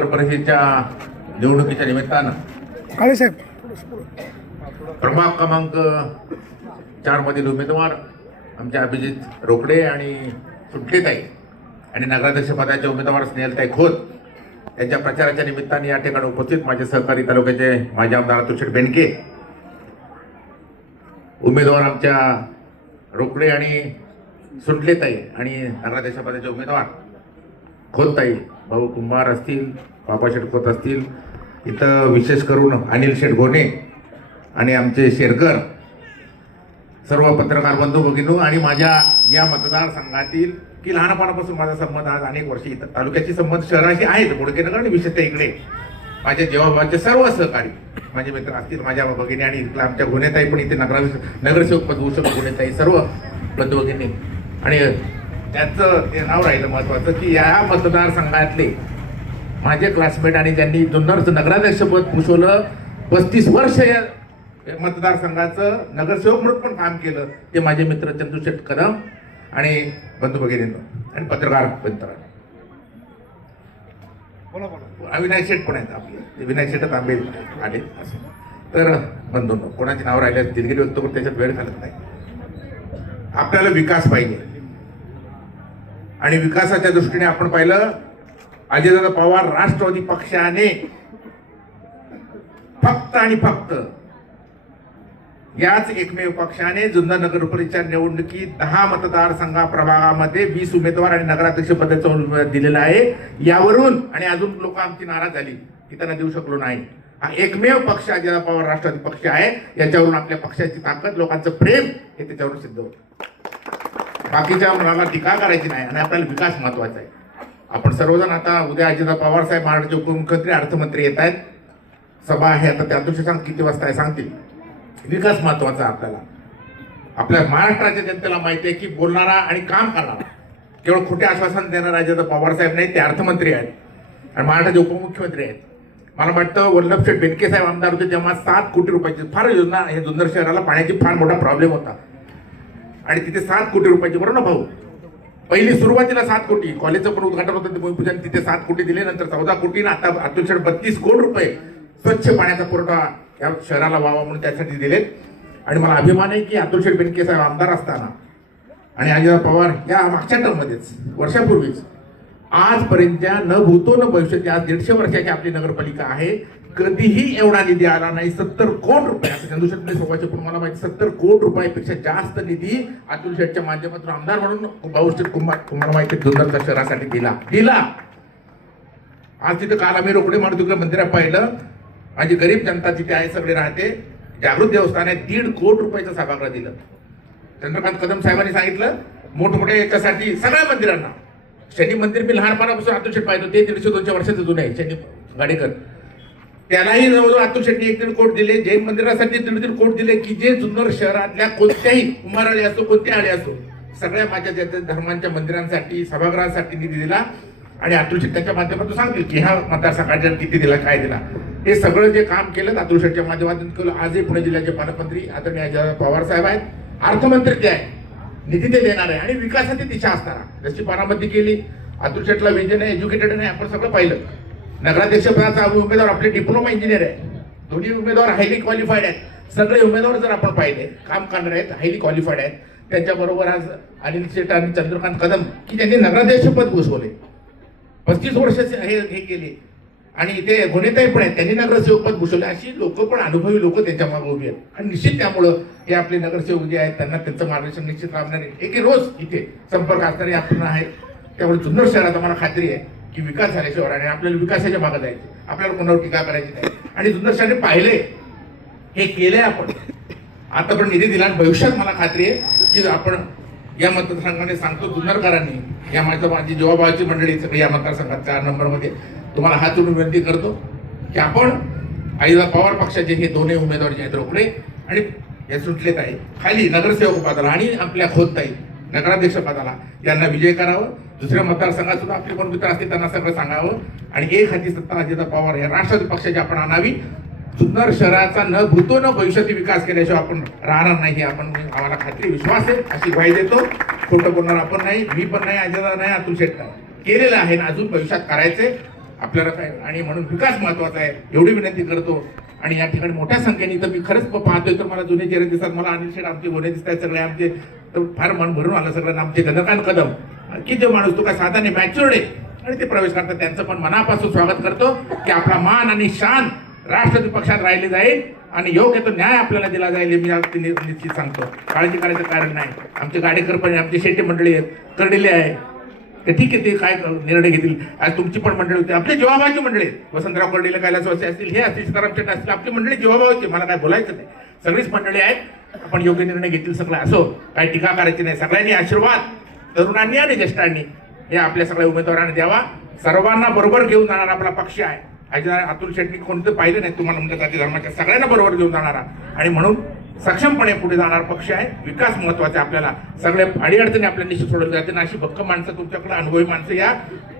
नगर परिषदेच्या निवडणुकीच्या निमित्तानं काळे साहेब. प्रभाग क्रमांक चार मधील उमेदवार आमचे अभिजित रोकडे आणि सुटलेताई आणि नगराध्यक्ष पदाचे उमेदवार स्नेहलताई खोत यांच्या प्रचाराच्या निमित्ताने या ठिकाणी उपस्थित माझे सहकारी तालुक्याचे माजी आमदार तुषार बेनके उमेदवार आमच्या रोकडे आणि सुटलेताई आणि नगराध्यक्ष पदाचे उमेदवार खोतताई भाऊ कुंभार असतील बाबा शेठ खोत असतील इथं विशेष करून अनिल शेठ आणि आमचे शेरकर सर्व पत्रकार बंधू भगिनू आणि माझ्या या मतदारसंघातील की लहानपणापासून माझा संबंध आज अनेक वर्षी इथं तालुक्याची संबंध शहराशी आहेत बोडकेनगर आणि विशेषतः इकडे. माझ्या जेव्हा सर्व सहकारी माझे मित्र असतील माझ्या भगिनी आणि इथला आमच्या गुन्हेताई पण इथे नगर नगरसेवक पद गुन्हेताई सर्व बंधू भगिनी. आणि त्याचं ते नाव राहिलं महत्वाचं की या मतदारसंघातले माझे क्लासमेट आणि ज्यांनी जुन्नरचं नगराध्यक्षपद भूषवलं पस्तीस वर्ष या मतदारसंघाचं नगरसेवक म्हणून पण काम केलं ते माझे मित्र चंदूशेठ कदम आणि बंधू भगिनी आणि पत्रकार पंत अविनाय शेठ पण आहेत आपले. विनायक शेठच आंबे आले असं. तर बंधू कोणाची नाव राहिले दिलगिरी व्यक्त करून त्याच्यात वेळ घालत नाही. आपल्याला विकास पाहिजे. आणि विकासाच्या दृष्टीने आपण पाहिलं अजयदादा पवार राष्ट्रवादी पक्षाने फक्त आणि फक्त याच एकमेव पक्षाने जुन्नर नगर परिषद निवडणुकीत दहा मतदारसंघा प्रभागामध्ये वीस उमेदवार आणि नगराध्यक्ष पदाचा उमेदवार दिलेला आहे. यावरून आणि अजून लोक आमची नाराज झाली की त्यांना देऊ शकलो नाही. हा एकमेव पक्ष अजित पवार राष्ट्रवादी पक्ष आहे याच्यावरून आपल्या पक्षाची ताकद लोकांचं प्रेम हे त्याच्यावरून सिद्ध होतं. बाकीच्या मुलाला टीका करायची नाही आणि आपल्याला विकास महत्त्वाचा आहे. आपण सर्वजण आता उद्या अजित पवार साहेब महाराष्ट्राचे उपमुख्यमंत्री अर्थमंत्री येत आहेत. सभा आहे. आता त्या दिवशी सांग किती वाजता आहे सांगतील. विकास महत्त्वाचा आहे आपल्याला. आपल्या महाराष्ट्राच्या जनतेला माहिती आहे की बोलणारा आणि काम करणारा केवळ खोटे आश्वासन देणारा अजित पवार साहेब नाही ते अर्थमंत्री आहेत आणि महाराष्ट्राचे उपमुख्यमंत्री आहेत. मला वाटतं वल्लभशेठ बेनके साहेब आमदार होते तेव्हा सात कोटी रुपयाची फार योजना हे जुन्नर शहराला पाण्याची फार मोठा प्रॉब्लेम होता. आणि तिथे सात कोटी रुपयाची बरोबर ना भाऊ. पहिली सुरुवातीला सात कोटी कॉलेजचं पण उद्घाटन होतं भूमिपूजन तिथे सात कोटी दिले नंतर चौदा कोटी ना आता अतुल बत्तीस कोटी रुपये स्वच्छ पाण्याचा पुरवठा या शहराला व्हावा म्हणून त्यासाठी दिलेत. आणि मला अभिमान आहे की अतुल शेठ बेनके साहेब आमदार असताना आणि अजित पवार या मागच्या टर्ममध्येच वर्षापूर्वीच आजपर्यंतच्या न भूतो न भविष्यात आज दीडशे वर्षाची आपली नगरपालिका आहे. कधीही एवढा निधी आला नाही. सत्तर कोट रुपये. असं चंद्रशेठ सोबाचे पण मला माहिती सत्तर कोट रुपयापेक्षा जास्त निधी अतुल शेठच्या माध्यमातून आमदार म्हणून भाऊशेठ कुमार तुम्हाला माहिती धुंदरच्या शहरासाठी दिला. दिला. आज तिथे काल आम्ही रोकडे मारुती मंदिरात पाहिलं. माझी गरीब जनता तिथे आहे सगळे राहते. जागृत देवस्थान आहे दीड कोट रुपयाचं सभागृह दिलं. चंद्रकांत कदम साहेबांनी सांगितलं मोठमोठ्या याच्यासाठी सगळ्या मंदिरांना. शनी मंदिर मी लहानपणापासून अतुल शेठ पाहिजे ते दीडशे दोनशे वर्षाचं जुने आहे. शनी गाडेकर. त्यालाही जवळजवळ अतुल शेट्टी एक दीड कोट दिले. जैन मंदिरासाठी दीड दीड कोट दिले की जे जुन्नर शहरातल्या कोणत्याही कुंभाराळी असो कोणत्या आळी असो सगळ्या माझ्या त्या धर्मांच्या मंदिरांसाठी सभागृहासाठी निधी दिला. आणि अतुल शेट्ट्याच्या माध्यमातून सांगतील की ह्या मतदारसंघाच्या किती दिला काय दिला. हे सगळं जे काम केलं अतुल शेटच्या माध्यमातून केलं. आजही पुणे जिल्ह्याचे पालकमंत्री आदरणीय अजित पवार साहेब आहेत. अर्थमंत्री ते आहे. निधी ते देणार आहे आणि विकासाची दिशा असणार जशी बारामती केली. अतुल शेटला विजन आहे एज्युकेटेड नाही आपण सगळं पाहिलं. नगराध्यक्ष पदाचा उमेदवार आपले डिप्लोमा इंजिनियर आहे. दोन्ही उमेदवार हायली क्वालिफाईड आहेत. सगळे उमेदवार जर आपण पाहिले काम करणारे आहेत हायली क्वालिफाईड आहेत. त्यांच्याबरोबर आज अनिल शेट आणि चंद्रकांत कदम की त्यांनी नगराध्यक्ष पद घुसवले पस्तीस वर्षाचे हे हे केले. आणि ते गुन्हेताई पण आहेत त्यांनी नगरसेवक पद घुसवले अशी लोक पण अनुभवी लोक त्यांच्या मागे उभी आहेत. आणि निश्चित त्यामुळं हे आपले नगरसेवक जे आहेत त्यांना त्यांचं मार्गदर्शन निश्चित लाभणार आहे एक रोज इथे संपर्क असणारे आपण आहेत. त्यामुळे जुन्नर शहरात आम्हाला खात्री आहे. की विकास झाल्याशिवाय आणि आपल्याला विकासाच्या भागात जायचं. आपल्याला कोणावर टीका करायची नाही. आणि जुन्नर पाहिले हे केलंय आपण. आता पण निधी दिला आणि भविष्यात मला खात्री आहे की आपण या मतदारसंघाने सांगतो जुन्नरकरांनी या माझ्या माझी जवाबाची मंडळी सगळी या मतदारसंघात चार नंबरमध्ये. तुम्हाला हात जोडून विनंती करतो की आपण आईला पवार पक्षाचे हे दोन्ही उमेदवार जे आहेत रोकडे आणि हे सुटलेत आहे. खाली नगरसेवक पदाला आणि आपल्या खोदताई नगराध्यक्ष पदाला यांना विजय करावं. दुसऱ्या मतदारसंघात सुद्धा आपले कोण मित्र असतील त्यांना सगळं सांगावं. आणि एक हाती सत्ता अजित पवार या राष्ट्रवादी पक्षाची आपण आणावी. जुन्नर शहराचा न भूतो न भविष्यातील विकास केल्याशिवाय आपण राहणार नाही हे आपण आम्हाला खात्री विश्वास आहे. अशी ग्वाही देतो. खोटं बोलणार आपण नाही मी पण नाही अजित नाही अतुल शेट्टी केलेलं आहे ना अजून भविष्यात करायचंय. आपल्याला काय आणि म्हणून विकास महत्त्वाचा आहे. एवढी विनंती करतो. आणि या ठिकाणी मोठ्या संख्येने तर मी खरंच पाहतोय. तर मला जुने चेहरे दिसतात. मला अनिल शेठ आमचे गोने दिसतात सगळे आमचे तर फार मन भरून आलं सगळं आमचे गणकांत कदम. की जो माणूस तो काय साधा मॅच्युर्ड आहे आणि ते प्रवेश करतात. त्यांचं पण मनापासून स्वागत करतो की आपला मान आणि शान राष्ट्रवादी पक्षात राहिले जाईल आणि योग्य तो न्याय आपल्याला दिला जाईल मी निश्चित सांगतो. काळजी करायचं कारण नाही. आमचे गाडेकर पण आहे, आमचे शेट्टी मंडळी आहेत करडिले आहे. ते ठीक आहे ते काय निर्णय घेतील? आज तुमची पण मंडळी होती. आपली जीवाभावाची मंडळी वसंतराव कर्डिले कैलासवासी असतील हे असतील सीताराम असतील आपली मंडळी जेवाबाची मला काय बोलायचं नाही. सगळीच मंडळी आहेत. आपण योग्य निर्णय घेतील सगळं असो काही टीका करायची नाही. सगळ्यांनी आशीर्वाद तरुणांनी आणि ज्येष्ठांनी हे आपल्या सगळ्या उमेदवारांना द्यावा. सर्वांना बरोबर घेऊन जाणारा आपला पक्ष आहे. अतुल शेट्टी कोणतं पाहिलं नाही तुम्हाला म्हणजे जाती धर्माच्या सगळ्यांना बरोबर घेऊन जाणारा. आणि म्हणून सक्षमपणे पुढे जाणार पक्ष आहे. विकास महत्त्वाचा आहे आपल्याला. सगळे अडीअडचणी आपल्या निश्चित सोडवली जाते आणि अशी भक्कम माणसं तुमच्याकडे अनुभवी माणसं या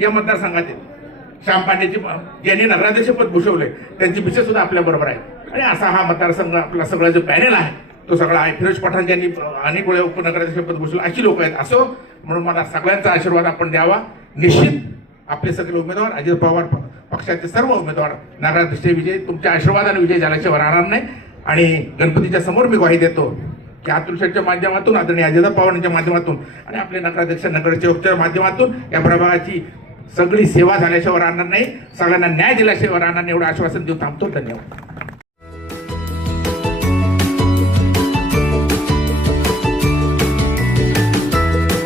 या मतदारसंघात आहेत. श्याम पांडेची ज्यांनी नगराध्यक्षपद भूषवले त्यांची विषय सुद्धा आपल्या बरोबर आहे. आणि असा हा मतदारसंघ आपला सगळा जो पॅनेल आहे तो सगळा आहे. फिरोज पठाण ज्यांनी अनेक वेळा उपनगराध्यक्षपद भूषवलं. अशी लोक आहेत. असो म्हणून मला सगळ्यांचा आशीर्वाद आपण द्यावा. निश्चित आपले सगळे उमेदवार अजित पवार प- पक्षाचे सर्व उमेदवार नगराध्यक्ष विजय. तुमच्या आशीर्वादाने विजय झाल्याशिवाय राहणार नाही. आणि गणपतीच्या समोर मी ग्वाही देतो की अतुल माध्यमातून आदरणीय अजित पवारांच्या माध्यमातून आणि आपले नगराध्यक्ष नगरसेवकच्या माध्यमातून या प्रभागाची सगळी सेवा झाल्याशिवाय राहणार नाही. सगळ्यांना न्याय दिल्याशिवाय राहणार नाही एवढं आश्वासन देऊन थांबतो. धन्यवाद.